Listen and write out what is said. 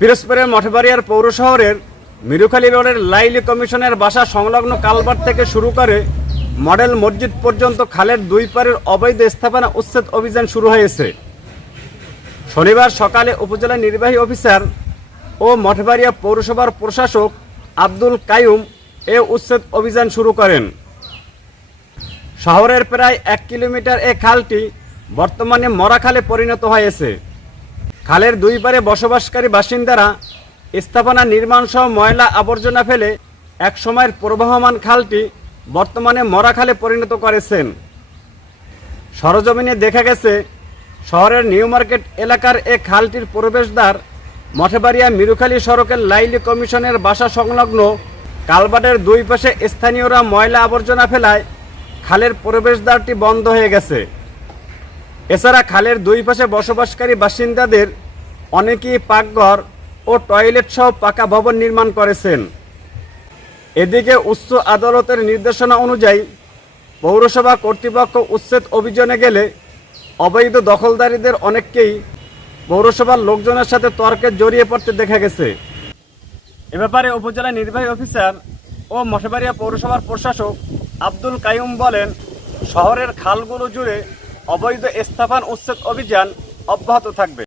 পিরোজপুরের মঠবাড়িয়ার পৌর শহরের মিরুখালী রোডের লাইলি কমিশনের বাসা সংলগ্ন কালভার্ট থেকে শুরু করে মডেল মসজিদ পর্যন্ত খালের দুই পারের অবৈধ স্থাপনা উচ্ছেদ অভিযান শুরু হয়েছে। শনিবার সকালে উপজেলা নির্বাহী অফিসার ও মঠবাড়িয়া পৌরসভার প্রশাসক আব্দুল কাইয়ুম এ উচ্ছেদ অভিযান শুরু করেন। শহরের প্রায় 1 কিলোমিটার এ খালটি বর্তমানে মরা খালে পরিণত হয়েছে। খালের দুই পারে বসবাসকারী বাসিন্দারা স্থাপনা নির্মাণ সহ ময়লা আবর্জনা ফেলে এক সময়ের প্রবাহমান খালটি বর্তমানে মরা খালে পরিণত করেছেন। সরজমিনে দেখা গেছে, শহরের নিউ মার্কেট এলাকার এ খালটির প্রবেশদ্বার মঠবাড়িয়া মিরুখালী সড়কের লাইলি কমিশনের বাসা সংলগ্ন কালভার্টের দুই পাশে স্থানীয়রা ময়লা আবর্জনা ফেলায় খালের প্রবেশদ্বারটি বন্ধ হয়ে গেছে। এছাড়া খালের দুই পাশে বসবাসকারী বাসিন্দাদের অনেকেই পাকঘর ও টয়লেট সহ পাকা ভবন নির্মাণ করেছেন। এদিকে উচ্চ আদালতের নির্দেশনা অনুযায়ী পৌরসভা কর্তৃপক্ষ উচ্ছেদ অভিযানে গেলে অবৈধ দখলদারীদের অনেককেই পৌরসভার লোকজনের সাথে তর্কে জড়িয়ে পড়তে দেখা গেছে। এ ব্যাপারে উপজেলা নির্বাহী অফিসার ও মঠবাড়িয়া পৌরসভার প্রশাসক আব্দুল কাইয়ুম বলেন, শহরের খালগুলো জুড়ে অবৈধ স্থাপনা উচ্ছেদ অভিযান অব্যাহত থাকবে।